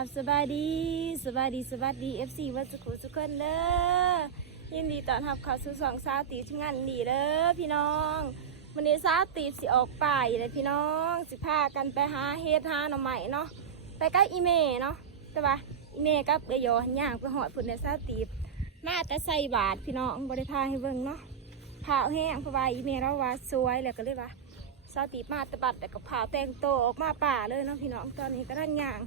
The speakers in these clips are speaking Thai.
ราบสบายดีสบายดีสวัสดี FC วัดสุขุสุขคนเด้อยินดีต้อนรับเข้าสู่สองสาวตีทีมงานดีเด้อพี่น้องวันนี้สาวตีสิออกป่ายเลยพี่น้องสิพากันไปหาเฮ็ดหาหน่อไม้เนาะไปใกล้อีเมเนาะแต่ว่าอีเมกับเอยอหันย่างไปหอดพุ่นในสาวตีน่าแต่ใส่บาทพี่น้องบริทาให้เบิ่งเนาะผ่าแห้งเพราะว่าอีเมเราว่าสวยแล้วก็เลยว่าสาวตีมาตะบัดแต่กับผ่าแต่งโตออกมาป่าเลยเนาะพี่น้องตอนนี้ก็ด้านย่าง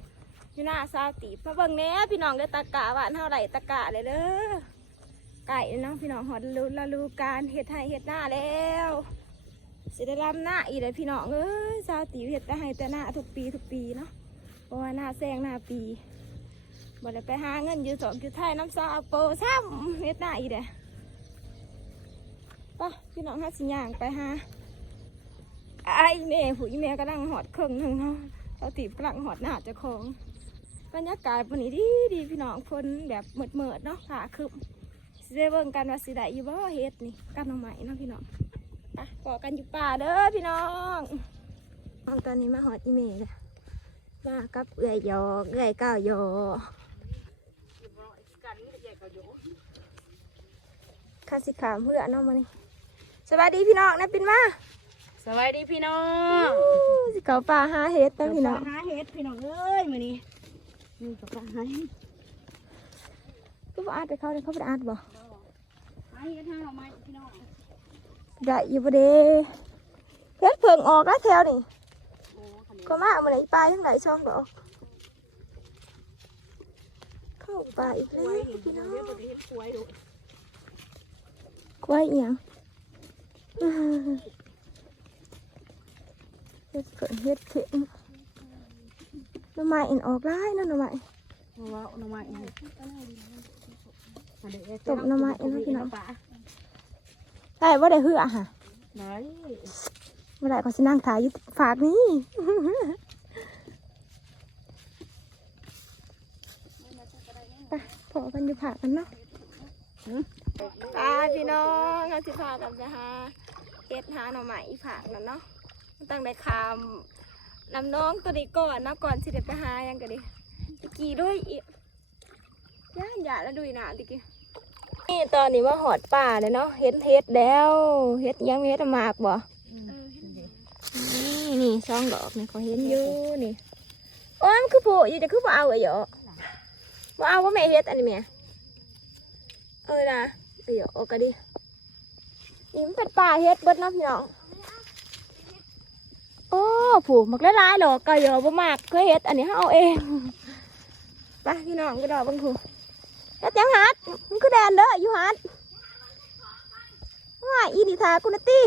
อยู่หน้าซาตีบมาเบิ่งแน่พี่น้องได้ตะกะหวานเท่าไหร่ตะกะเลยเด้อไก่เนาะพี่น้องหอดลูละลูการเฮ็ดให้เฮ็ดหน้าแล้วสิได้รำหน้าอีกเลยพี่น้องเอ้ยซาตีเฮ็ดแต่ให้แต่หน้าทุกปีทุกปีเนาะเพราะว่าหน้าแซงหน้าปีบ่ได้ไปหาเงินอยู่สองอยู่ไทยน้ำซาโปซ้ำเฮ็ดหน้าอีกเด้อไปพี่น้องหาสิย่างไปหาไอ้แม่ผู้อีแม่กำลังหอดเครื่องหนึ่งเนาะเราตีกำลังหอดหน้าจ้าของ บรรยากาศวันนี้ดีดีพี่น้องฝนแบบเมิดเมิดๆเนาะค่ะคือสิได้เบิ่งกันว่าสิได้อยู่บ่เฮ็ดนี่กันเอาใหม่เนาะพี่น้องไปขอกันอยู่ป่าเด้อพี่น้องตอนนี้มาหอดอีเมลมากับเอื่อยยอเอื่อยก้าวยอข้าสิขามเพื่อเนาะมานี่สวัสดีพี่น้องนะปินมาสวัสดีพี่น้องสิเขาป่าหาเฮ็ดตั้งพี่น้องหาเห็ดพี่น้องเอ้ยมื้อนี้ นี่กับหาเห็ดก็บ่อาดไปเขาเลยเขาไปอาดบ่หาเห็ดหาหน่อไม้พี่ น้องได้อยู่บ่เด้เฮ็ดเพิ่งออกแล้วแถวนี่โอ้คันนี้ก็มาเอามาไหนปลาทั้งหลายช่องดอกเข้าป่าอีกกแล้ล้ววยเห็ดพี่น้องเห็ดบ่ได้เห็ดกล้วยดูกล้วยอีหยังเฮ็ดเพิ่งเฮ็ดเข็งหน่อไม้อินออกหลายเนาะหน่อไม้เพราะว่าหน่อไม้นี่อันนี้ต้มหน่อไม้เนาะพี่น้องปลาได้บ่ได้เฮือค่ะไหนบ่ได้ก็สินั่งถ่ายอยู่ฝากนี่ไปพอกันอยู่ผากันเนาะพาพี่น้องเขาสิพากันไปหาเฮ็ดหาหน่อไม้อีผากนั่นเนาะมันตั้งแต่คำ นำน้องตัวนี้ก่อนเนาะก่อนสิได้ไปหาหยังก็ดิตะกี้ด้วยอีย่าอย่าแล้วดูอีหนาตะกี้นี่ตอนนี้ว่าหอดป่าเลยเนาะเฮ็ดเฮ็ดแล้วเฮ็ดยังมีเฮ็ดหมากบ่นี่นี่ซองดอกนี่เขาเห็นอยู่นี่โอ้ยมันคือโผล่อยู่แต่คือบ่เอาไอ้เหรอบ่เอาว่าแม่เฮ็ดอันนี้แม่เออนะเดี๋ยวโอกันดินี่มันเป็นป่าเฮ็ดเบิดเนาะพี่น้องโอ้ผูกมักละลายๆหรอกก็เยอะบ่มากเคยเฮ็ดอันนี้เฮาเอาเองไปพี่น้องก็ดอกบังผูเฮ็ดยังฮัดมันคือแดนเด้ออยู่ฮัดว่าอีนิทากุนตี้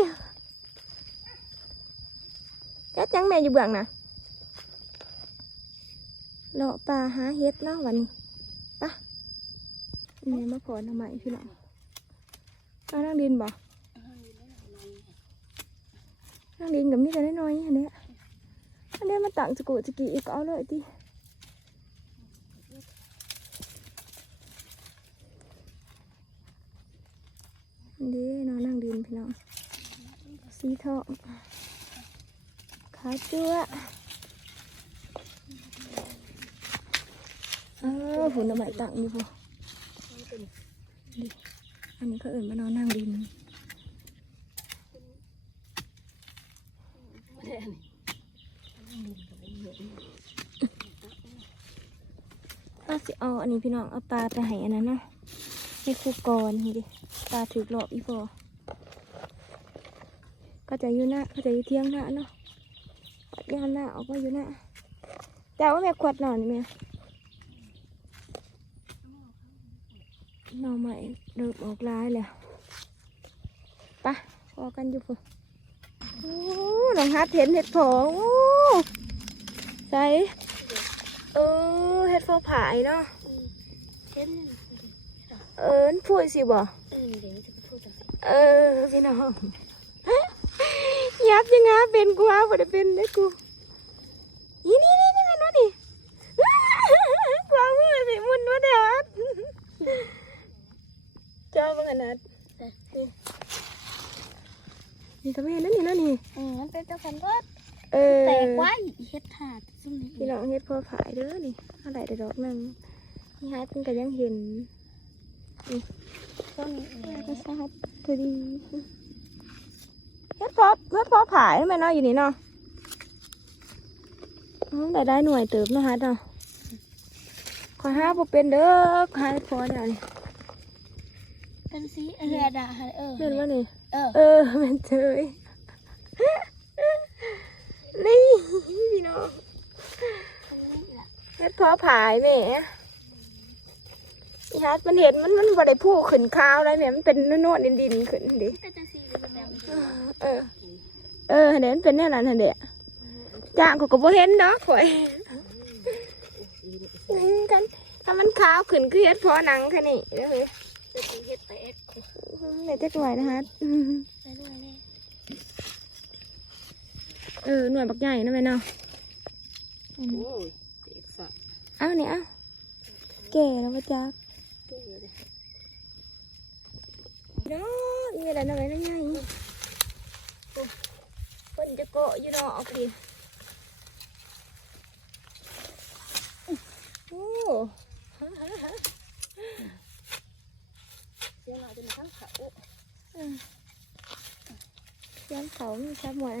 เฮ็ดยังแม่อยู่เบื้องน่ะเลาะป่าหาเฮ็ดเนาะวันนี้ไปนี่มาขอทำไมพี่น้องเอานั่งดินบ่ นั่งดินกับมีแต่น้อยๆอันเนี้ยอันเนี้ยมันต่างสกุสกีอีกเอาเลยที่อันนี้นอนนั่งดินพี่น้องสีทองขาจั่วเออผุนทำไมต่างอยู่พออันนี้เขาเอิ่นมานอนนั่งดิน ป้าสิเอาอันนี้พี่น้องเอาปลาไปให้อันนั้นนะให้ครูกรนี่ดิปลาถือหลอกอีพอก็จะอยู่หน้าก็จะอยู่เที่ยงหน้าเนาะปัดยามหน้าออกมาอยู่หน้าแต่ว่าแม่ขวดหนอนนี่แม่หน่อใหม่เริ่มออกลายแล้วไปะพอกันอยู่พุ่อ น้องฮัดเห็นเห็ดผงใส่เออเห็ดฟอผายเนาะเห็นเออพูดสิบ่เออพี่น้องยับยังไงเป็นกูเอาบ่ได้เป็นเลยกูนี่นี่นี่นี่มันวะนี่กวางมือสิมุนวะเดี๋ยวอัดเจ้าบังขนาดนี่ นี่ก็แม่นั่นนี่นั่นนี่อืมมันเป็นเจ้าคันก็เออแตกไว้เฮ็ดถาดซุ่มนี้พี่น้องเฮ็ดพ่อผายเด้อนี่อะไรได้ดอกหนึ่งนี่ฮะเพิ่งก็ยังเห็นต้นนี้ก็ทราบพอดีเฮ็ดพอเฮ็ดพอผายทำไมเนาะอยู่นี่เนาะอ๋อได้ได้หน่วยเติบเนาะฮะเนาะขอห้าบ่เป็นเด้อขอให้พอเดี๋ยวนี้ เป็นสีเออดาเออเล่นว่านี่ เออ เออแมันเจยนี่พี่น้องเฮ็ดพอผายแหม่อีฮัดมันเห็นมันมันบ่ได้พูขึ้นข้าวได้แหม่มันเป็นนวดๆดินๆขึ้นดิเป็นสีเป็นแบบเออ เออเห็นเป็นแน่นอนเด็กจ้างก็ก็บ่เห็นเนาะข่อยเห็นกันถ้ามันขาวขึ้นคือเฮ็ดพอหนังแค่นี้เด้อ เดี๋ยวจะหน่วยนะฮะไปด้วยเลยเออหน่วยบักใหญ่นะแม่เนาะโอ้ยเด็กสัตว์เอ้าเนี่ยเอ้าแก่แล้วมาจักเนาะอีอะไรนะแม่นะใหญ่คนจะเกาะอยู่เนาะเอาไปดิโอ้ เสียงเราเป็นทั้งเขา ย้อนเขาไม่ชอบหมวย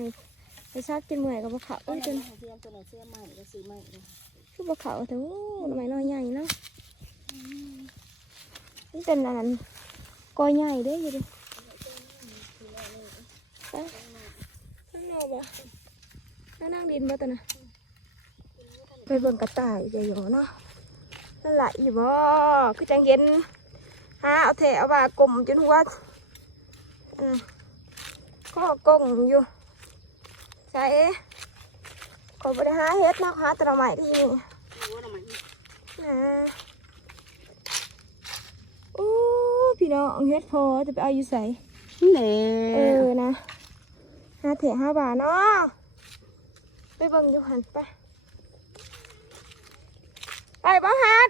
ไอ้ชอบกินหมวยกับเขาต้เอ้นยจเสียนงเสียงตัวไหนเสียใหม่ก็สีใหม่เลยคือบ่เขาแต่โอ้ทำไมน้อยใหญ่เนาะนี่เป็นอันนั้นกอใหญ่เด้อยู่ดิไปข้างนอกบ่นั่งนั่งดินบ่ตะนะไปเบิ่งกระต่ายจะอยู่เนาะนั่นแหละอีบ่คือจังเห็นหาเอาแถเอาว่ากลมจนหัวอืม ข้อกงอยู่ ใช่ขอยบ่ได้หาเฮ็ดเนาะหาแตะใหม่ที่นี่ว่าทำไมนะโอ้พี่น้องเฮ็ดพอจะไปเอาอยู่ใส่แหน่เออนะห้าเถห้าบาทเนาะไปเบิ่งอยู่หันไปไปบ่ฮัด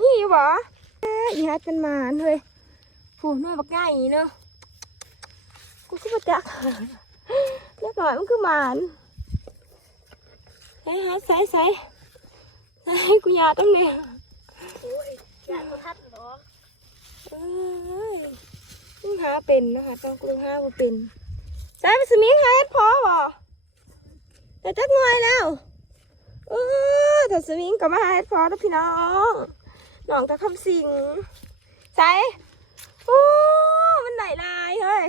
นี่อยู่บ่เอ้ยอีฮัดเป็นหมานเฮ้ยผูน้อยบักง่ายอย่างนี้เนาะ กูคือบ่จักเรียกหน่อยมันคือหมานใส่ฮัดใส่ใส่ใส่กูอยากตั้งเนี่ยโอ้ยอยากทัดหรอเอ้ยมึงหาเป็นนะคะต้องกูหาบ่เป็นใส่ไปสมิงหาเฮ็ดพอบ่แต่จักหน่อยแล้วเออถ้าสมิงก็มาหาเฮ็ดพอแล้วพี่น้องน้องตะคำสิงใส่โอ้มันไหลลายเฮ้ย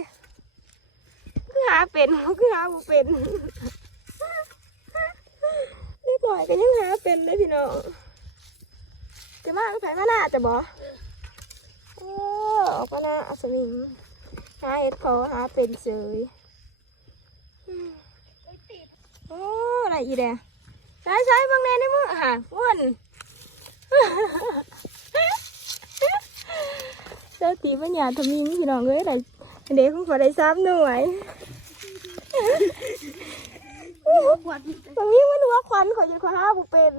คือหาเป็นเขาคือหาบ่เป็นเล็กหน่อยก็ยังหาเป็นเลยพี่น้องจะมาก็แผงหน้าจะบอ้ออกมาหน้าอัศวินหาเห็ดพอหาเป็นเสยโอ้อะไรอีเด้ใช้ใช้บางแน่ในมือหาอ้วนเจ้าตีปัญญาทำมิงพี่น้องเอ้ยได้ เด็กของขอได้ซ้ำหน่วยขวดทำมิงมันหัวควันขอจะขอห้าบุเป็น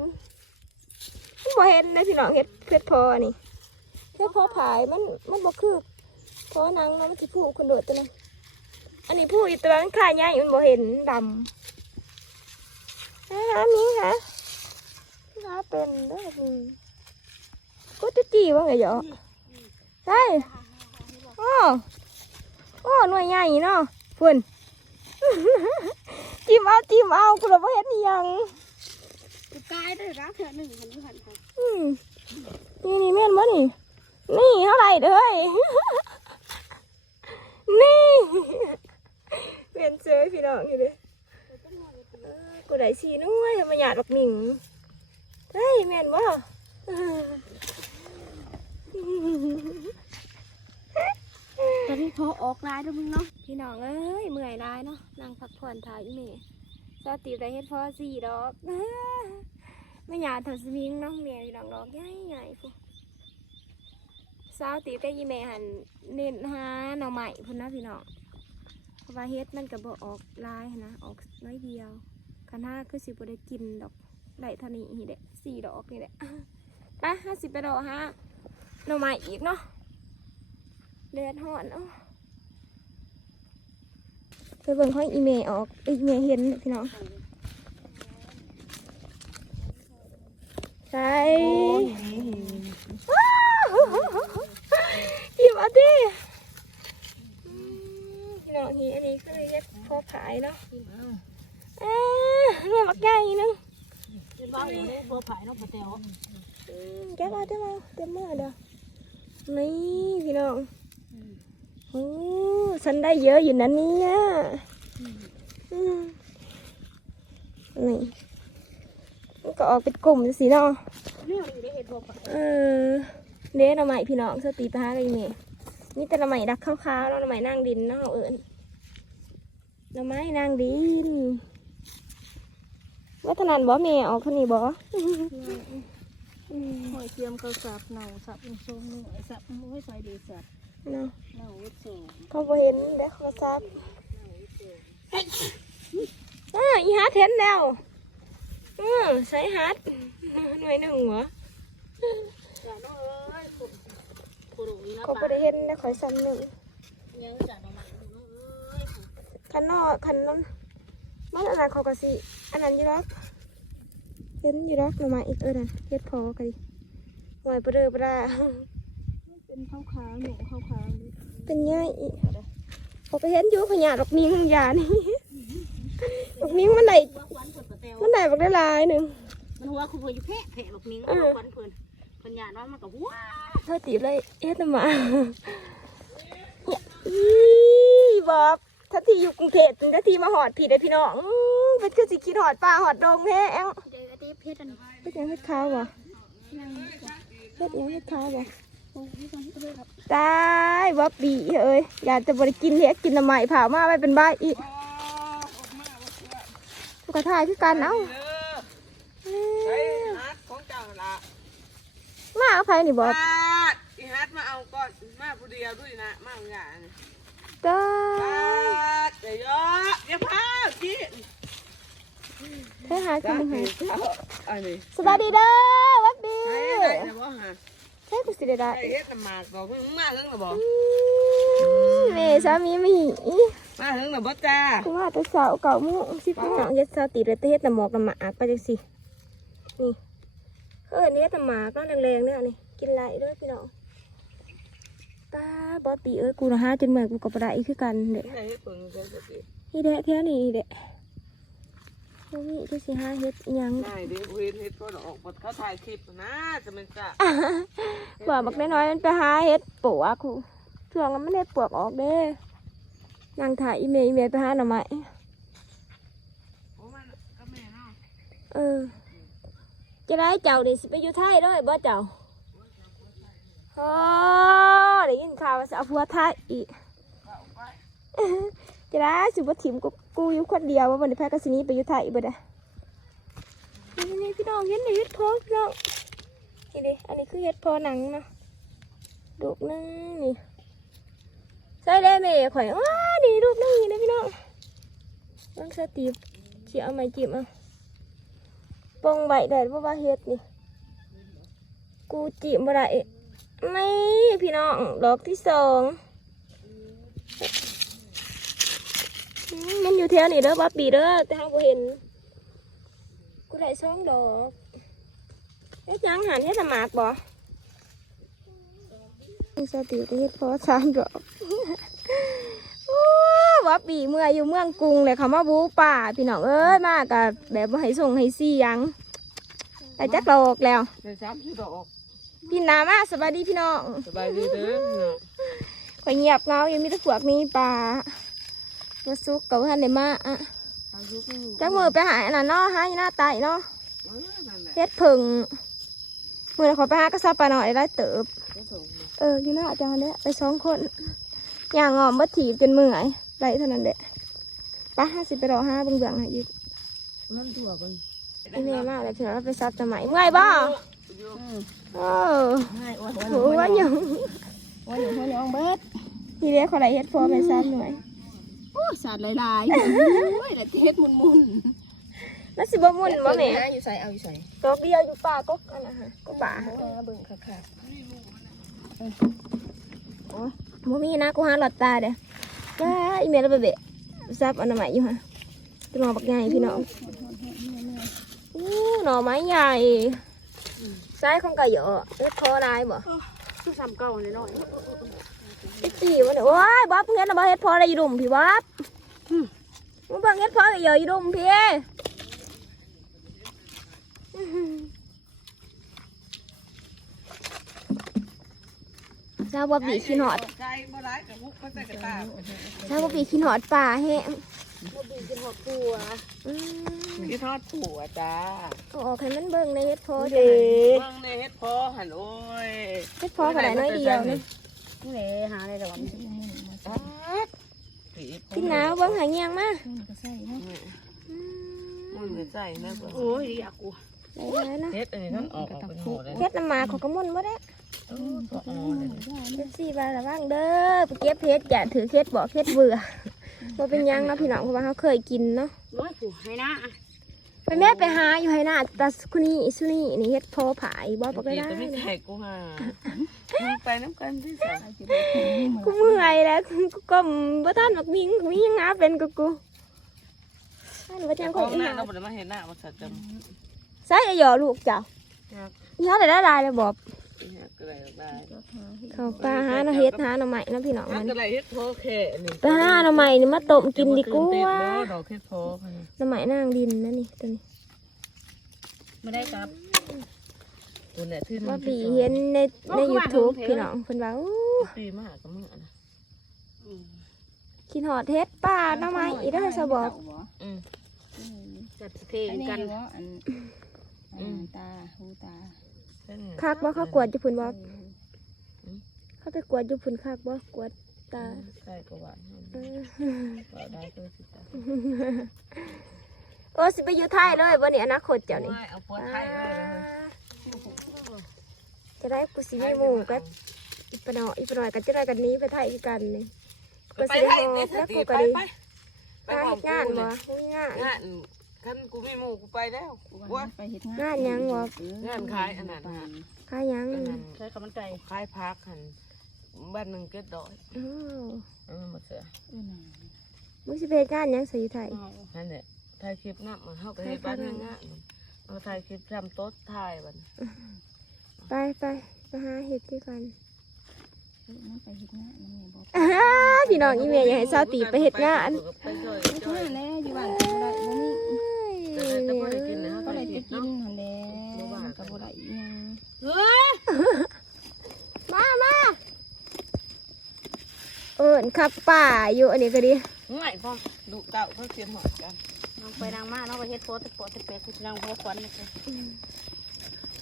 บ่เห็นนะพี่น้องเห็ดเห็ดพอนี่เห็ดพอผายมันมันบ่คือพราะหนังเนาะมันจะพูคนโดดตัวนั้นอันนี้พูอีตัวนั้นข่ายใหญ่มันบ่เห็นดำฮะฮะมีฮะฮะเป็นด้อพี่ก็จะจีว่าไงเหรอใช่โอ้ โอ้หน่วยใหญ่เนาะฝุ่นจิ้มเอาจิ้มเอาคุณเราบ่เห็นอิหยังกายได้รักเธอหนึ่งคนนี้หันค่ะอืมนี่นี่แม่นบ่นี่ นี่เท่าไหร่เด้อเฮ้ยนี่เปลี่ยนเจอพี่น้องอยู่เลยเออกูได้สีน้อยมาหยาดบักหนิงเฮ้ยแม่นบ่ ตอนนี้พอออกลายแล้วมึงเนาะพี่น้องเอ้ยเมื่อยร้ายเนาะนั่งพักผ่อนถ่ายอีเมย์สตีได้เฮ็ดพอสี่ดอกไม่หยาดเถอะสมิงเน้องเมียพี่น้องดอกใหญ่ใหญ่ปุ๊สาวตีแต่อีเมย์หันเน้นหาหน่อใหม่พุ่นนะพี่น้องเพราะว่าเฮ็ดมันก็บ่ออกลายนะออกน้อยเดียวคันห้าคือสิบได้กินดอกได้เท่านี้นี่แหละสี่ดอกนี่แหละไปห้าสิบไปดอกฮะหน่อใหม่อีกเนาะ เดือดห่อนเนาะไปเบิ่งห้องอีเมลออกอีเมลเห็นพี่น้องใช่หยิบเอาดิพี่น้องฮีอันนี้คือเฮ็ดพอขายเนาะเอ้ยเงินบักใหญ่นึงเป็นบ้าอยู่ในบัวผายเนาะปะเตียวอืมแกมาเต็มเอาเต็มมือเด้อนี่พี่น้อง โอ้ฉันได้เยอะอยู่นะเนี่ยอืมนี่มันก็ออกเป็นกลุ่มสิเนาะนี่มันได้เห็ดบัวผายเออเด้หน่อไม้พี่น้องสตีปลาอะไรนี่นี่แต่หน่อไม้ดักขาวๆแล้วหน่อไม้นางดินเนาะเอิญหน่อไม้นางดินว่าถนัดบ่แม่ออกคนนี้บ่อืมหอยเทียมกระสับเน่าสับลงทรงหน่อยสับมือใส่ดีสับ เนาะเน่าวิสูงเขาบ่เห็นเด้อโทรศัพท์อ่าอีฮัทเห็นแล้วอือใส่ฮัทหน่วยหนึ่งเหรออย่าน้อยขุดขุดนี่นะเขาปบ่ได้เห็นได้ขอยซ้ำหนึ่งยังจัดออกมาเอ้ยคันนอกคันนั้นมันอันนั้นเขาก็สิอันนั้นอยู่ดอกเห็นอยู่ดอกหน่อไม้อีกเออนั่นเฮ็ดพอกันดิหน่วยปลาเด้อปลา เป็นข้าวขาวหนูข้าวขาวนี่เป็นไงอีกเขาก็เห็นอยู่พญาดอกนิ้งยานี่ดอกนิ้งมันได้หัวควันเพิ่นปะเตียวมันได้บักได้หลายหนึ่งมันหัวคือเพิ่นอยู่แพะแพะลูกนิ้งเออหัวควันเพิ่นเพิ่นหยาดว่ามันก็ว้าเธอตีเลยเฮ็ดหมาเนี่ยอีบอกถ้าที่อยู่กรุงเทพถึงถ้าที่มาหอดผีได้พี่น้องอื้อเป็นคือสิคิดหอดป่าหอดดงแท้แองเดี๋ยวได้เพชรอันนี้เฮ็ดหยังเฮ็ดข้าวบ่เฮ็ดหยังเฮ็ดข้าวบ่โอ้ย ต้องเฮ็ดครับตายบ๊อบบี้เอ้ยอยากจะบริกินเฮ็ดกินทำไมผ่ามาไว้เป็นบ้าอีกทุกกระทายคือกันเอ้าใช้ฮัทของเจ้าละมาเอาไผนี่บ๊อบฮัทอีฮัทมาเอาก่อนมาผู้เดียวด้วยนะมาเอาอย่างนี้ตาฮัยทเดี๋ยวเยอะอย่าพากินเธอหาคือมึงหาอันนี้สบายดีเด้อบ๊อบบี้ใช้ได้นะบ่ ฮะใช่กูสิได้ได้ใช้เฮ็ดน้ำหมากบอกมึงมาถึงหรือบ่แม่สามีมีมาถึงหรือบ่จ้ากูว่าแต่สาวเก่ามู่สิพี่น้องเฮ็ดสาวติดเลยแต่เฮ็ดน้ำหมอกน้ำหมากไปจังสินี่เออเนี่ยน้ำหมากเนาะแรงๆเนี่ยนี่กินไหลเด้อพี่น้องตาบ๊อบบี้เอ้ยกูนะฮะจนเมื่อยกูก็บ่ได้อีกคือกันเด้ใช้เฮ็ดเพิ่งจะสตินี่แดะแค่นี้นี่แดะ บ่มีที่สิหาเฮ็ดอิหยังง่ายดิกูเห็นเฮ็ดก็ออกบทเขาถ่ายคลิปนะจะมันจะว่าบักน้อยๆมันไปหาเฮ็ดปวกกูช่วงมันไม่ได้ปวกออกเด้นางถ่ายอีเมลอีเมลไปหาหน่อไม้โอ้มันก็แม่เนาะเออ จะได้เจ้าเดี๋ยวสิไปอยู่ไทยเด้วยบ่เจ้าโอ้ได้ยินข่าวว่าสิเอาผัวไทยอีก จะได้สิบ่ถิ่มกูกูอยู่คนเดียวว่าวันนี้พ้ก็สินี้ไปอยู่ไทยบ่ได้นี่นี่พี่น้องเห็นในเฮ็ดพอพี่น้องนี่ดิอันนี้คือเฮ็ดพอหนังเนาะลูกนึงนี่ใส่ได้ไหมข่อยว้านี่ลูกนึงนี่นะพี่น้องต้องสตีบเสียเอาไม้จิ้มเอาปองไว้ได้เพราะว่าเฮ็ดนี่ กูจิ้มบ่ได้ไม่พี่น้องดอกที่สองอื มมันอยู่แถวนี้เด้อบ๊อบบี้เด้อแต่เราบ่เห็น กูได้สองดอกเฮ็ดหยังหันเฮ็ดน้ำหมากบ่มีสติได้เฮ็ดพอสามดอกโอ้บ๊อบบี้เมื่อยอยู่เมืองกรุงเลยเขามาบูป่าพี่น้องเอ้ยมากับแบบบ่ให้ส่งให้เสียงแต่จักดอกแล้วในซ้ำชื่อดอกพี่นามาสวัสดีพี่น้องสบายดีเด้อเนาะข่อยเงียบเหงาอยู่มีแต่พวกนี้ป่า มาซุกกับท่านได้มาอะทางทุกข์จักมือไปหาอันนั้นเนาะหาอยู่หน้าไตเนาะเออนั่นแหละเฮ็ดผึ่งมือนั้นขอยไปหากระซับปลาหน่อยได้เติบก็ส่งมาเอออยู่หน้าจอเนี่ยไปสองคนอย่างงอมบัดถีบจนเมื่อยไรเท่านั้นแหละไป้าห้าสิบไปรอห้าเบิ่งเบื่องให้อีกเงินตัวกันอีเมลมาเลยพี่น้องเราไปซับจะไหมเมื่อยบ่เออง่ายโอ้ยโหว่าอยู่โอ้ยหัวเหนียวเบิดทีเดียวขอไรเฮ็ดพอไปซับหน่อยโอ้ย สาดหลายๆโอ้ยแต่เฮ็ดมุนแล้วสิบ่มุ่นบ่แม่อยู่ใส่เอาอยู่ใส่ดอกเดียวอยู่ป่าก็อันนะฮะก็ป่าฮะเบิ่งค่ะค่ะบ่มีนะกูหาหลอดตาเด้อว้าอีเมลเราไปเบะซับอันนั้นใหม่อยู่ฮะจะนอนบักใหญ่พี่น้องอู้หน่อไม้ใหญ่ซ้ายของกะเหยอะเฮ็ดพอได้บ่คือซ้ำเก่าหน่อย สิบสี่วันเนี่ยโอ้ยบ๊อบเพื่อนนะบ๊อบเฮ็ดพออะไรอยู่ดุมพี่บ๊อบมึงเบิ่งเฮ็ดพอกะเหยอะอยู่ดุมพี่เจ้าบ๊อบบี้ขี้หอดใจบ่ร้ายกับมุกก็ใส่กระตาเจ้าบ๊อบบี้ขี้หอดป่าแห้งๆบ่บีกินหอดปัวอืมพี่ทอดผัวจ้าเอาออกให้มันเบิ่งในเฮ็ดพอเด้เบิ่งในเฮ็ดพอหันโอ้ยเฮ็ดพอขนาดน้อยเดียวนะ นี่แหละหาได้แต่ว่ามันกินหนาวเบิ่งหาเงียงมามันจะใส่นะเบิ่งโอ้ยอยากกูได้แล้วนะเฮ็ดอันนี้ท่านออกออกเป็นหัวเลยเฮ็ดน้ำหมากเของกระมุนบ่ได้ก็อ๋อเลยเฮ็ดสี่บาทละบ้างเด้อไปเก็บเฮ็ดอย่าถือเฮ็ดบอกเฮ็ดเบื่อบ่เป็นหยังเนาะพี่น้องเพราะว่าเขาเคยกินเนาะน้อยกูให้นะไป แม่ไปหาอยู่ให้หน้าตาคุนี่สุนี่นี่เฮ็ดพอผายบ่ปกปีได้จะไม่แทกกูห่าไปน้ำกันที่ใส่กูเมื่อยแล้วกูก็บ่ทันบักมิงกูมียังงาเป็นกูกูท่านบ่จังขคองนอีหน้าหาเราบ่ได้มาเห็นหน้าว่าสัตว์จังใส่อย่อลูกเจ้านี่เขาได้ได้ได้เลยบ อบเนี่ยก็ได้ได้เขาปลาหาเนาะเฮ็ดหาหน่อไม้เนาะพี่น้องมัมันนก็ได้เฮ็ดพอแค่นี่ไปหาหน่อไม้นี่มาต้มกินดีกว่าดอกเฮ็ดพอหน่อไม้นางดินนั่นนี่ตัวนี้ไม่ได้ครับคุณเนี่ยที่ว่าปีเห็นในใน YouTube พี่น้องเพิ่นว่าอู้ปีมากก็มึงอะนะกินหอดเฮ็ดป้าหน่อไม้อีเด้อซะบอกอืมจัดสิเทกันอันอันตาหูตา คักบ่เขากวดอยู่พุ่นบ่เขาไปกวดอยู่พุ่นคักบ่กวดตาใช่ก็หวานเออว่าได้ก็สิจ้ะโอ้สิไปอยู่ไทยเลยบ่นี่อนาคตเจ้านี่ไม่เอาพวไทยเลยจะได้กูสิมีหมู่ก็อีปะเนาะอีปะหน่อยก็จะได้กันนี้ไปไทยคือกันนี่ก็ไปสิไทได้ยหในอบสแล้วติกูไปก็ดีไปไปงานบอกเฮ็ดงาน กูบ่เลยงานงานคันกูมีหมู่กูไปแล้วว่าไปเห็ดงานหยังบ่งานขายอันนั้นฮะขายหยังอันนั้นใช้คำมันไก่ขายพักหันบ้านหนึ่งเก็ดดอยอ้าวเออมาเสือมึงสิไปเฮ็ดงานหยังสิอยู่ไทยนั่นแหละถ่ายคลิปนับมันเข้ากับเฮ็ดบ้านงานเอาถ่ายคลิปทำโต๊ะถ่ายบันไปไปไปหาเฮ็ดคือกันไปเห็ดหน้าน้ำเนี่ยบอก อ้าพี่น้องอีเมลอยากให้สาวตีไปเฮ็ดงานไปช่วยเห็ด ช่ ห วย น้าแล้วอยู่บ้านก็บ่ได้บ่มี แต่แต่ก็ได้กินนะ ก็ก็ได้ได้จะกินกินเนาะหันแหล้วก็บ่ได้อีหยังมามาเอิ้นขับป่าอยู่อันนี้ก็ดีง่ายพ่อดูเต่าเขาเสียมหอดกันนางไปนางมาน้องไปเฮ็ดโพสต์โพสต์เป็ดนางหัวควัน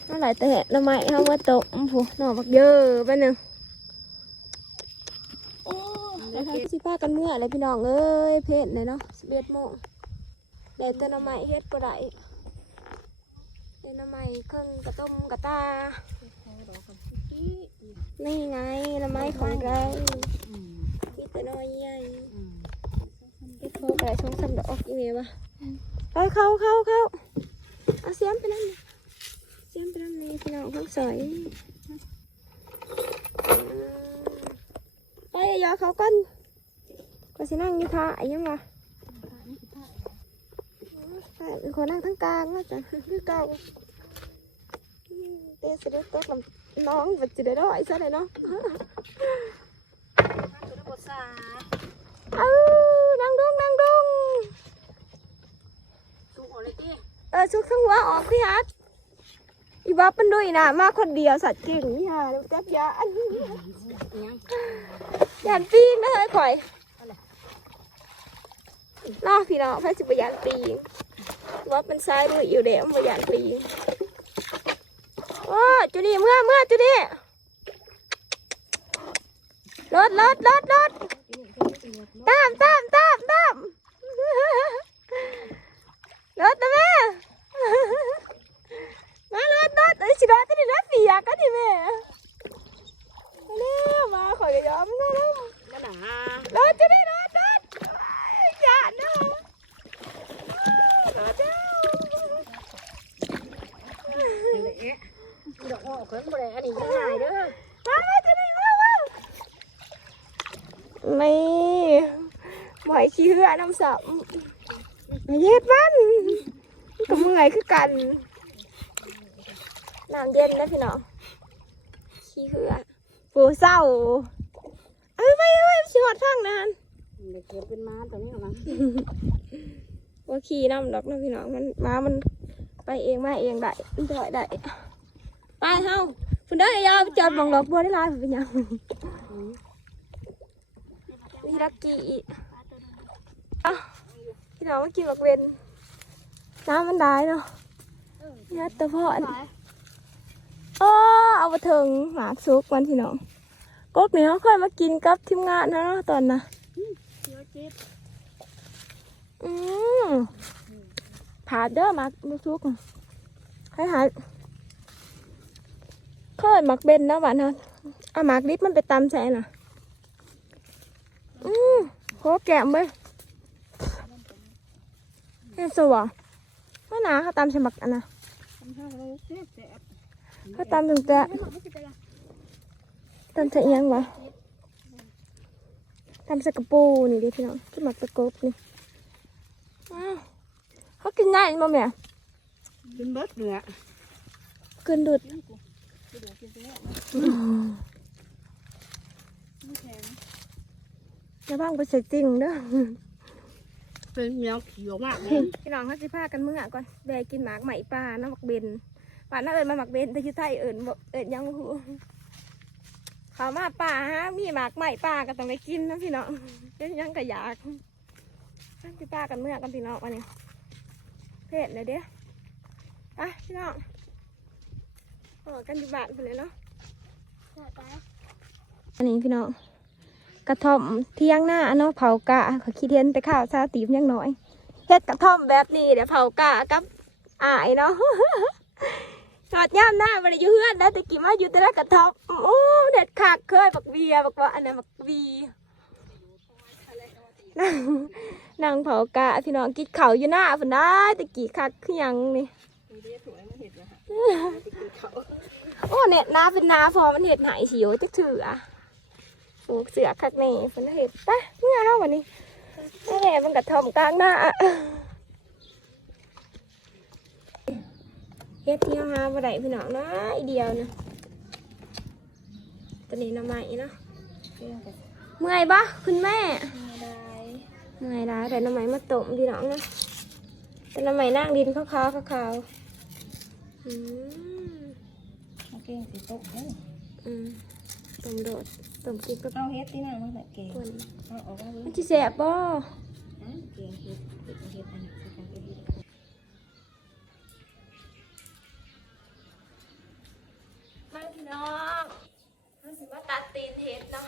นั่นหลายแต่หน่อไม้เฮาว่าตกอู้หูหน่อบักเยอะไปหนึงโอ้สิพากันเมื่อเลยพี่น้องเอ้ยเพศเลยเนาะ11โมงได้แต่หน่อไม้เฮ็ดบ่ได้ได้หน่อไม้เครื่องกระต้มกระตา นี่ไงหน่อไม้ของเราพี่ตัวน้อยใหญ่พี่โทรไปช่องสำดอกอีเมลปะไปเข้าเข้าเข้าเอาเสียมไปนั่นเสียมไปนั่นนี่พี่น้องข้างสอยไปย่าเขากันก็สินั่งอยู่ท่าไอ้ยังวะคนนั่งทั้งกลางนะจ๊ะคือเก่า เตะเสด็จตกลำน้องบัดจิได้ร้อยซะเลยเนาะบทสาเอ้าดังดงดังดงสูงออกเลยตีเออชุกทั้งหัวออกพี่ฮัทอีบ้าเป็นด้วยนะมาคนเดียวสัตว์เก่งนี่ฮะจับยาอันยานปีนนะเฮ้ยข่อยน้อพี่น้องพระสิบยานปีนว่าเป็นซ้ายด้วยอยู่เดี๋ยวมันยานปีนโอ้ จุนี่เมื่อเมื่อจุนี่รถรถรถรถตามตามตามตามรถนะแม่มารถรถเอ้ยสิรถจะได้รถเปียกกันดิแม่เร็วมาขอยยอมนะเร็วนั่นน่ะรถจะได้รถรถอย่าเนาะรถเด้ ดอกออกเพิ่นบ่ได้อันนี้ยังไงเด้ออมามาจะได้มามานี่หมอยขี้เหือน้ำสับเย็ดมันก็เมื่อยคือกันน้ำเย็นนะพี่น้องขี้เหือปูเศร้าเอ้ยไปเอ้ยชิหอดทางนานเด็กเก็บเป็นม้าตัวนี้นะว่าขี่น้ำดอกนะพี่น้องมันม้ามันไปเองมาเองได้มันถอยได้ ไปเฮาคุณได้อยาไปจอดบังดอกบัวได้ลายเป็นหยังมีลักกี้อีกอะพี่น้องมากินบักเวนน้ำมันได้เนาะยัดตะเพาะโอ้เอาไปถึงหมากซุกมันพี่น้องกบเนี่ยเขาเคยมากินกับทีมงานนะเนาะตอนน่ะเดี๋ยวเจ็บอืมผาดเด้อหมักลูกทุกให้หา เคยหมักเบนนะหวานเนาะเอาหมักลิบมันไปตำใส่น่ะ อืมโคแกมเว้ยเฮ้ยสวะไม่หนาเขาตำใส่หมักอันน่ะทำให้เราเจ็บเจ็บเขาตำถึงแต่ตำใส่อิหยังวะตำใส่กระปูนี่เดิพี่น้องที่หมักตะกบนี่อ้าวเขากินได้มั้ยแม่เป็นเบิดเหนือเกินดุด อย่าบ้างไปเสร็จจริงเด้อเป็นเหนียวเขียวมากเลยพี่น้องเขาสิพากันเมื่อก่อนแบกกินหมากไหมปลาน้ำหมักเบนป่าน้าเอิญมาหมักเบนแต่อยุไทยเอิญบ่เอิญยังบ่ฮู้เขามาป่าฮะมีหมากไหมปลาก็ต้องไปกินนะพี่น้องเป็นหยังก็อยากสิพากันเมื่อกันพี่น้องวันนี้เพศเลยเด้อไปพี่น้องโอกันอยู่บ้านไปเลยเนาะอันนี้พี่น้องกระท่อมเที่ยงหน้าเนาะเผากะเขาคิดเห็นแต่ข้าวซาตีมยังน้อยเฮ็ดกระท่อมแบบนี้เดี๋ยวเผากะกับอายเนาะจอดย่ามหน้าบริยุเฮือนแล้วต่กี่มาอยู่แต่ละกระท่อมโอ้เด็ดขากเคยบักเบียบักว่าอันนั้นบักบีนั่งเผากะพี่น้องกินข้าวอยู่หน้าฝนได้ต่กี่คักคือยังนี่ โอ้เน็ตนาเป็นนาพอมันเห็ดหายสิโยจักถืออะปลูกเสือคักนี่ฝนเห็ดปะเมื่อเอาวันนี้แม่มันกระทอมกลางหน้าอะเฮ็ดที่หาบ่ได้พี่น้องนะอีเดียวนะตัวนี้หน้ำไม้เนาะเมื่อยปะคุณแม่เมื่อยได้แต่หน้ำไม้มาต้มพี่น้องนะแต่หน้ำไม้นั่งดินขาวๆขาวๆ อืมโอเคสิตกเด้ออืมต้มโดดต้มกินกับเอาเฮ็ดที่นั่นมันแบบเก่งคนเอาออกมาเลยมันจะแสบบ่เก่งเฮ็ดเฮ็ดเฮ็ดอันนั้นคือการเฮ็ดมาพี่น้องมันสิมาตัดตีนเห็ดเนาะ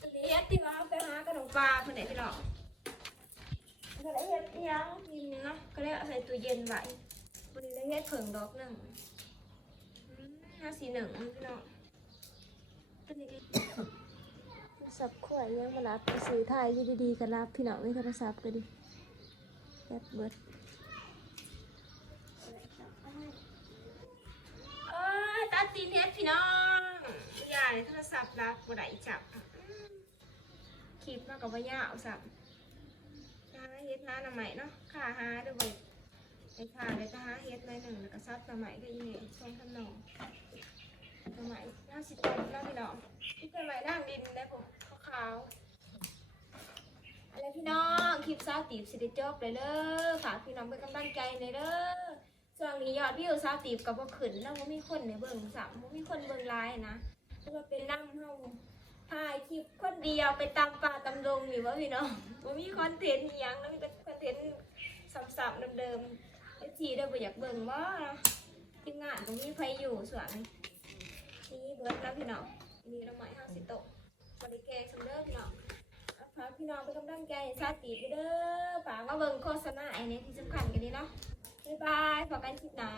ตีนเห็ดที่ว่าไปหากระดองปลาเพื่อนไหนพี่น้องก็ได้เห็ดอิหยังกินเนาะก็ได้เอาใส่ตู้เย็นไว้วันนี้ได้ เห็ดเผิงดอกหนึ่งอืมห้าสี่หนึ่งพี่น้องตัวนี้โทรศัพท์ขวดยังมารับไปซื้อถ่ายอยู่ดีๆกันรับพี่น้องในโทรศัพท์ก็ดิแบตเบิดเอ้ยตาตีนเฮ็ดพี่น้องอย่าในโทรศัพท์รับบ่ได้จับคลิปมากับว่ายาวสับหาเฮ็ดหาหน่อใหม่เนาะค่าหาด้วยบ่ ไอ้ค่าได้ก็หาเฮ็ดหน่อยหนึ่งแล้วก็ซับหน่อใหม่ก็อีเมลช่องทำนองหน่อใหม่น่าสิบตนเนาะพี่น้องที่เป็นใหม่นั่งดินได้ผมขาวๆอะไรพี่น้องคลิปซาวตีบสิได้จบเลยเด้อฝากพี่น้องเป็นกำลังใจเลยเด้อช่วงนี้ยอดวิวซาวตีบกับว่าขึ้นแล้วว่ามีคนในเบิ่งสัมว่ามีคนเบิ่งไลน์นะคือว่าเป็นนั่งเฮาถ่ายคลิปคนเดียวไปตำป่าตำดงอยู่ว่าพี่น้องว่ามีคอนเทนต์ยังแล้วมีคอนเทนต์ซ้ำๆเดิมๆ จีเราไปอยากเบิ่งว่าทีมงานตรงนี้ใครอยู่สวนนี่เบิร์ดแล้วพี่น้องมีน้ำใหม่ห้าสิบโตบริแกงสำเด้อพี่น้องพาฝากพี่น้องไปกำลังใจให้ซาติไปเด้อฝากมาเบิ่งโฆษณาไอ้เนี่ยที่สำคัญกันนี้เนาะบ๊ายบายพบกันคลิปหน้า